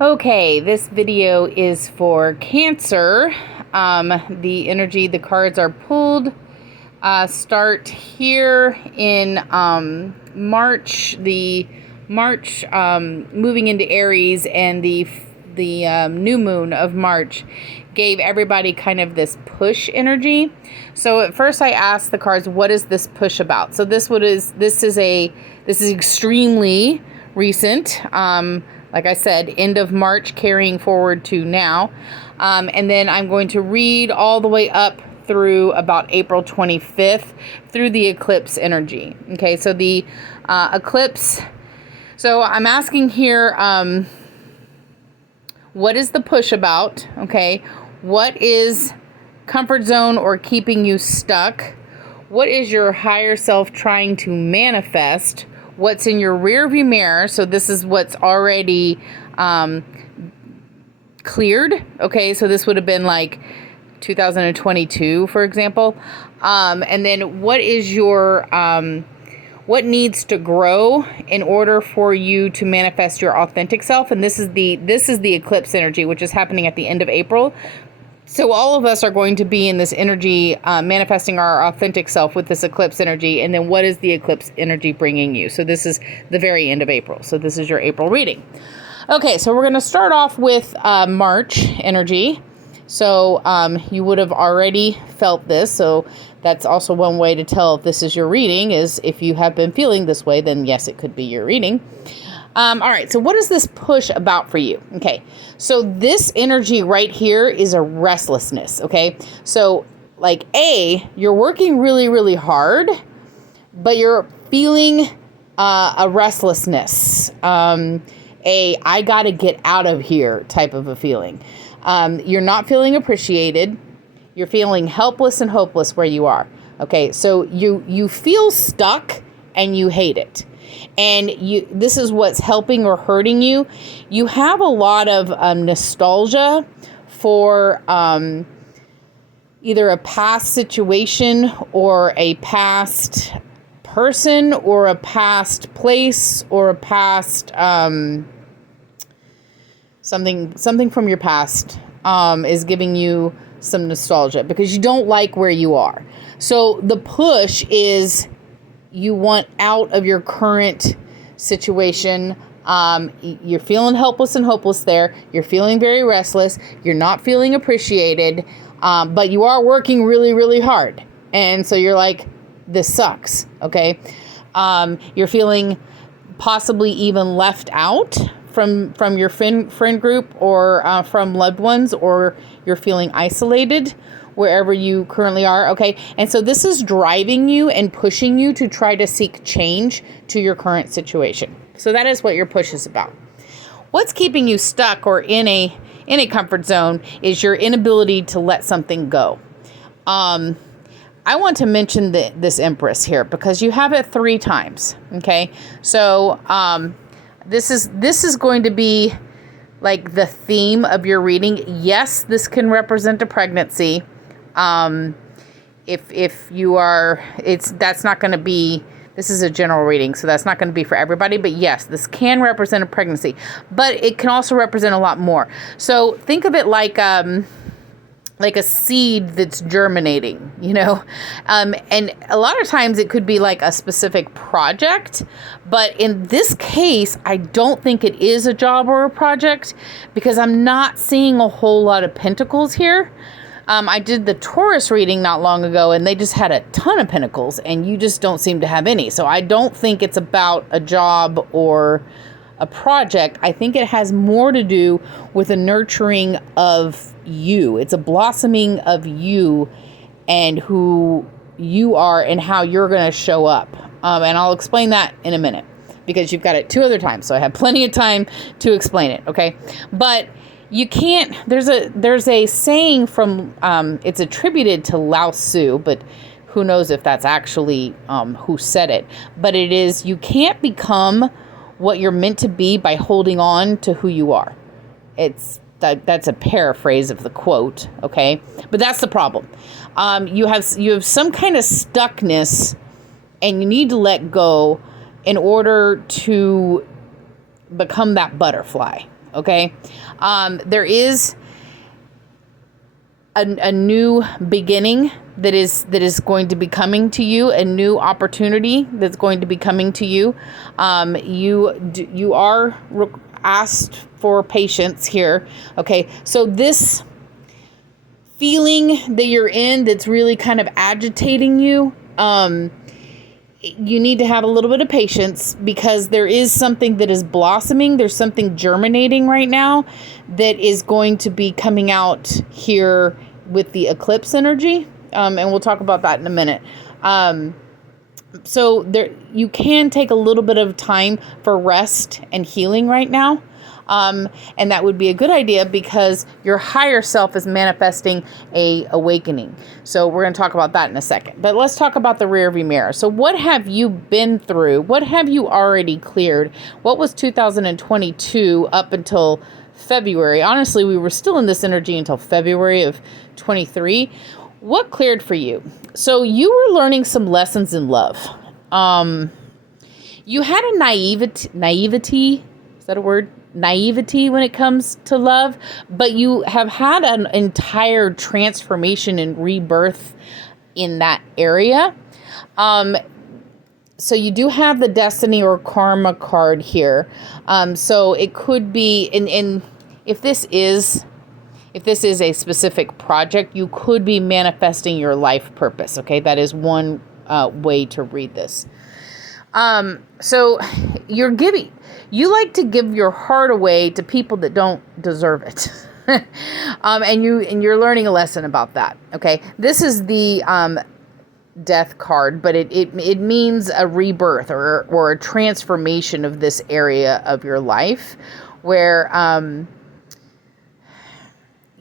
Okay, this video is for Cancer. The cards are pulled. Start here in March. The March moving into Aries, and the new moon of March gave everybody kind of this push energy. So at first I asked the cards, what is this push about? So this is extremely recent. Like I said, end of March carrying forward to now. And then I'm going to read all the way up through about April 25th through the eclipse energy. Okay, so the eclipse. So I'm asking here, what is the push about? Okay, what is comfort zone or keeping you stuck? What is your higher self trying to manifest? What's in your rear view mirror? So this is what's already cleared. Okay, so this would have been like 2022, for example. And then what is your what needs to grow in order for you to manifest your authentic self? And this is the eclipse energy, which is happening at the end of April. So all of us are going to be in this energy, manifesting our authentic self with this eclipse energy. And then what is the eclipse energy bringing you? So this is the very end of April. So this is your April reading. Okay, so we're going to start off with March energy. So you would have already felt this. So that's also one way to tell if this is your reading, is if you have been feeling this way, then yes, it could be your reading. All right, so what is this push about for you? Okay, so this energy right here is a restlessness, okay? So, like, you're working really, really hard, but you're feeling a restlessness, I gotta get out of here type of a feeling. You're not feeling appreciated. You're feeling helpless and hopeless where you are, okay? So you feel stuck and you hate it. And this is what's helping or hurting you. You have a lot of nostalgia for either a past situation or a past person or a past place or a past something from your past is giving you some nostalgia because you don't like where you are. So the push is you want out of your current situation. You're feeling helpless and hopeless there. You're feeling very restless. You're not feeling appreciated, but you are working really, really hard. And so you're like, this sucks, okay? You're feeling possibly even left out from your friend group or from loved ones, or you're feeling isolated wherever you currently are, okay? And so this is driving you and pushing you to try to seek change to your current situation. So that is what your push is about. What's keeping you stuck or in a comfort zone is your inability to let something go. I want to mention this Empress here because you have it 3 times, okay? So this is going to be like the theme of your reading. Yes, this can represent a pregnancy. If you are, that's not going to be, this is a general reading, so that's not going to be for everybody, but yes, this can represent a pregnancy, but it can also represent a lot more. So think of it like a seed that's germinating, you know? And a lot of times it could be like a specific project, but in this case, I don't think it is a job or a project because I'm not seeing a whole lot of pentacles here. I did the Taurus reading not long ago, and they just had a ton of pentacles, and you just don't seem to have any. So I don't think it's about a job or a project. I think it has more to do with a nurturing of you. It's a blossoming of you and who you are and how you're going to show up. And I'll explain that in a minute because you've got it 2 other times. So I have plenty of time to explain it. Okay. But you can't, there's a saying from, it's attributed to Lao Tzu, but who knows if that's actually who said it. But it is, you can't become what you're meant to be by holding on to who you are. That's a paraphrase of the quote, okay? But that's the problem. You have some kind of stuckness, and you need to let go in order to become that butterfly, Okay. There is a new beginning that is going to be coming to you, a new opportunity that's going to be coming to you. You are asked for patience here. Okay. So this feeling that you're in that's really kind of agitating you, you need to have a little bit of patience, because there is something that is blossoming. There's something germinating right now that is going to be coming out here with the eclipse energy. And we'll talk about that in a minute. So there, you can take a little bit of time for rest and healing right now. And that would be a good idea, because your higher self is manifesting a awakening. So we're going to talk about that in a second. But let's talk about the rearview mirror. So what have you been through? What have you already cleared? What was 2022 up until February? Honestly, we were still in this energy until February of 23. What cleared for you? So you were learning some lessons in love. You had a naivety, is that a word? Naivety when it comes to love, but you have had an entire transformation and rebirth in that area. So you do have the destiny or karma card here. So it could be in if this is a specific project, you could be manifesting your life purpose. Okay, that is one way to read this. So you like to give your heart away to people that don't deserve it. And you're learning a lesson about that. Okay. This is the, death card, but it means a rebirth or a transformation of this area of your life where,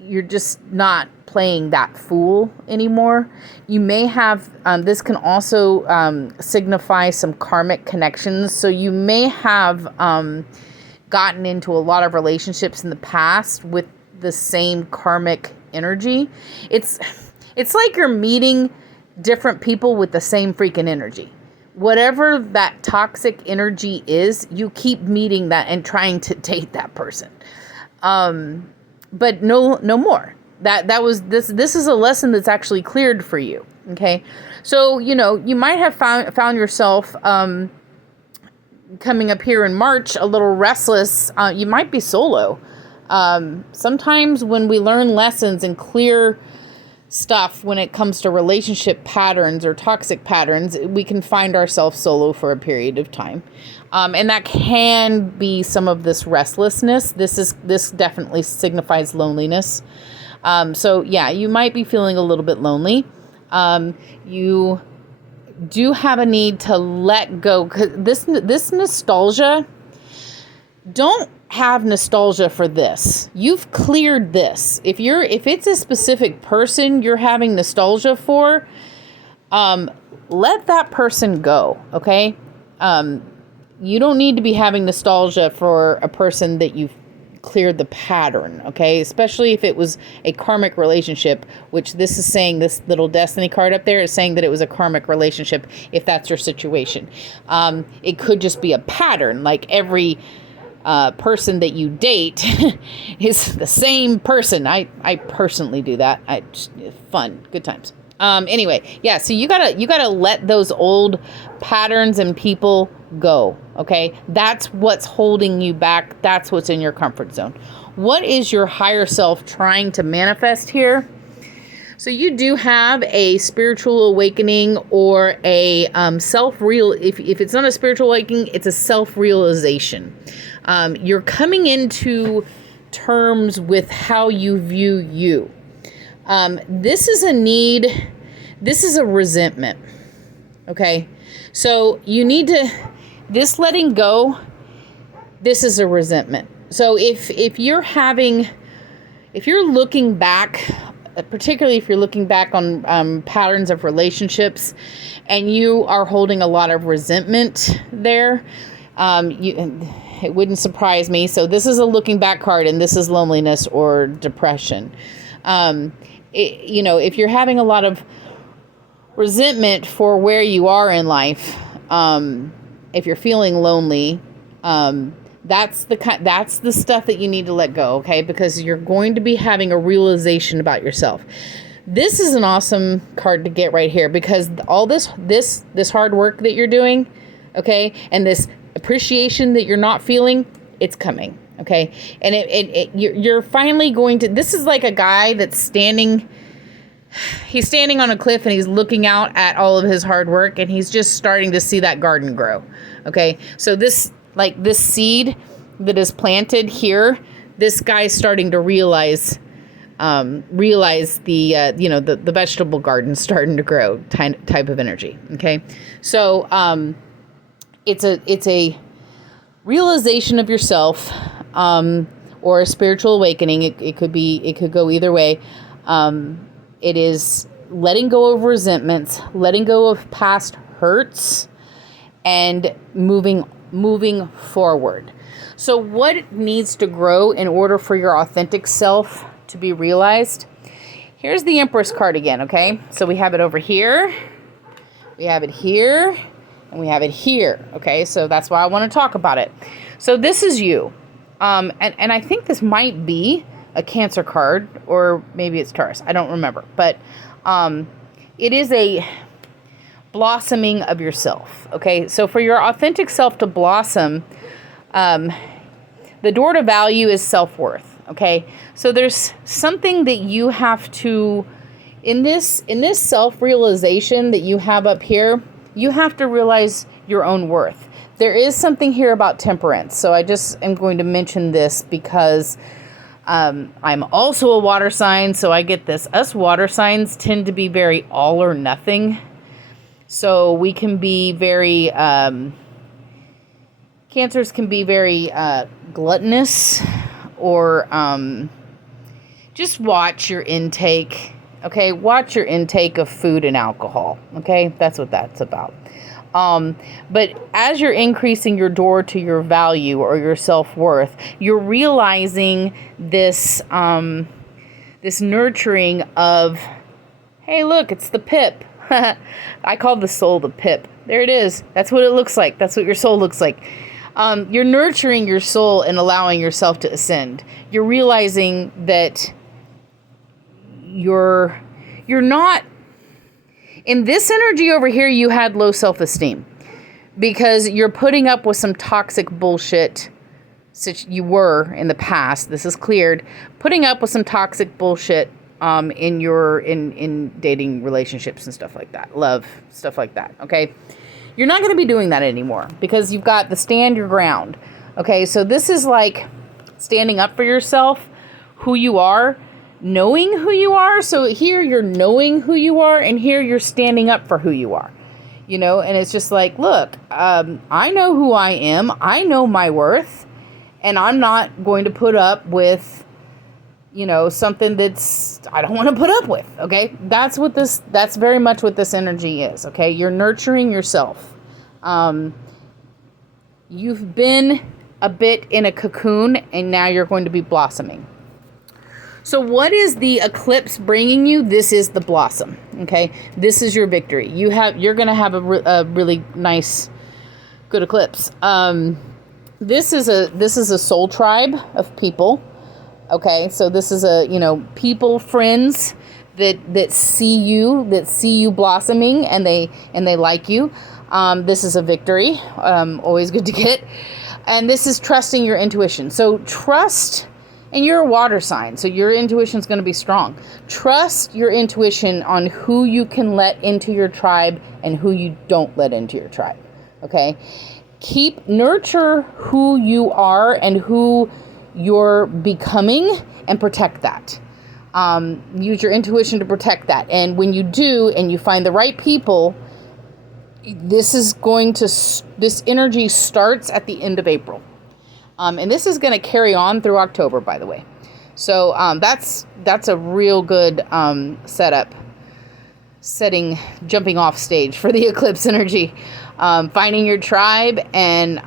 you're just not playing that fool anymore. You may have, this can also signify some karmic connections. So you may have gotten into a lot of relationships in the past with the same karmic energy. It's like you're meeting different people with the same freaking energy. Whatever that toxic energy is, you keep meeting that and trying to date that person. But no more. That was this is a lesson that's actually cleared for you. Okay. So, you might have found yourself, coming up here in March, a little restless. You might be solo. Sometimes when we learn lessons and clear stuff when it comes to relationship patterns or toxic patterns, we can find ourselves solo for a period of time. And that can be some of this restlessness. This definitely signifies loneliness. So yeah, you might be feeling a little bit lonely. You do have a need to let go. 'Cause this nostalgia, don't have nostalgia for this. You've cleared this. If it's a specific person you're having nostalgia for, let that person go. Okay. You don't need to be having nostalgia for a person that you've cleared the pattern. Okay. Especially if it was a karmic relationship, which this is saying, this little destiny card up there is saying that it was a karmic relationship. If that's your situation, it could just be a pattern. Like every person that you date is the same person. I personally do that. Fun, good times. Anyway, yeah, so you gotta let those old patterns and people go. Okay. That's what's holding you back. That's what's in your comfort zone. What is your higher self trying to manifest here? So you do have a spiritual awakening or a if it's not a spiritual awakening, it's a self-realization. You're coming into terms with how you view you. This is a need. This is a resentment. Okay. So you need to, this letting go, this is a resentment. So if you're looking back, particularly if you're looking back on patterns of relationships and you are holding a lot of resentment there, it wouldn't surprise me. So this is a looking back card, and this is loneliness or depression. If you're having a lot of resentment for where you are in life, if you're feeling lonely, That's the stuff that you need to let go, okay? Because you're going to be having a realization about yourself. This is an awesome card to get right here, because all this hard work that you're doing, okay, and this appreciation that you're not feeling, it's coming, okay? And you're finally going to, this is like a guy that's standing on a cliff and he's looking out at all of his hard work, and he's just starting to see that garden grow, okay? So this seed that is planted here, this guy's starting to realize the vegetable garden starting to grow type of energy. Okay. So, it's a realization of yourself, or a spiritual awakening. It could go either way. It is letting go of resentments, letting go of past hurts, and moving forward. So what needs to grow in order for your authentic self to be realized? Here's the Empress card again, okay? So we have it over here, we have it here, and we have it here, okay? So that's why I want to talk about it. So this is you. And I think this might be a Cancer card, or maybe it's Taurus. I don't remember. But it is a blossoming of yourself, okay? So for your authentic self to blossom, the door to value is self-worth, okay? So there's something that you have to, in this self-realization that you have up here, you have to realize your own worth. There is something here about temperance. So I just am going to mention this because I'm also a water sign, so I get this. Us water signs tend to be very all or nothing. So we can be very, Cancers can be very gluttonous, or just watch your intake, okay? Watch your intake of food and alcohol, okay? That's what that's about. But as you're increasing your door to your value or your self-worth, you're realizing this, this nurturing of, hey, look, it's the pip. I call the soul the pip. There it is. That's what it looks like. That's what your soul looks like. You're nurturing your soul and allowing yourself to ascend. You're realizing that you're not, in this energy over here, you had low self-esteem because you're putting up with some toxic bullshit. You were in the past. This is cleared. Putting up with some toxic bullshit in dating relationships and stuff like that. Love, stuff like that. Okay. You're not going to be doing that anymore because you've got the stand your ground. Okay. So this is like standing up for yourself, who you are, knowing who you are. So here you're knowing who you are, and here you're standing up for who you are, you know, and it's just like, look, I know who I am. I know my worth, and I'm not going to put up with, you know, something that's, I don't want to put up with. Okay. That's very much what this energy is. Okay. You're nurturing yourself. You've been a bit in a cocoon, and now you're going to be blossoming. So what is the eclipse bringing you? This is the blossom. Okay. This is your victory. You're going to have a really nice, good eclipse. This is a soul tribe of people. Okay. So this is people, friends that see you blossoming, and they like you. This is a victory. Always good to get. And this is trusting your intuition. So trust. And you're a water sign, so your intuition is going to be strong. Trust your intuition on who you can let into your tribe and who you don't let into your tribe. Okay? Nurture who you are and who you're becoming, and protect that. Use your intuition to protect that. And when you do, and you find the right people, this energy starts at the end of April. And this is going to carry on through October, by the way. So that's a real good jumping off stage for the eclipse energy. Finding your tribe and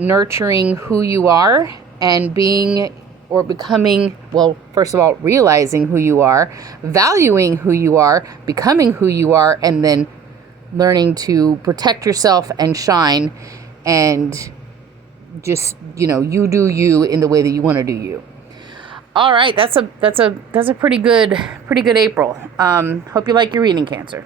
nurturing who you are, and being or becoming, well, first of all, realizing who you are, valuing who you are, becoming who you are, and then learning to protect yourself and shine, and just, you do you in the way that you want to do you. All right, that's a pretty good April. Hope you like your reading, Cancer.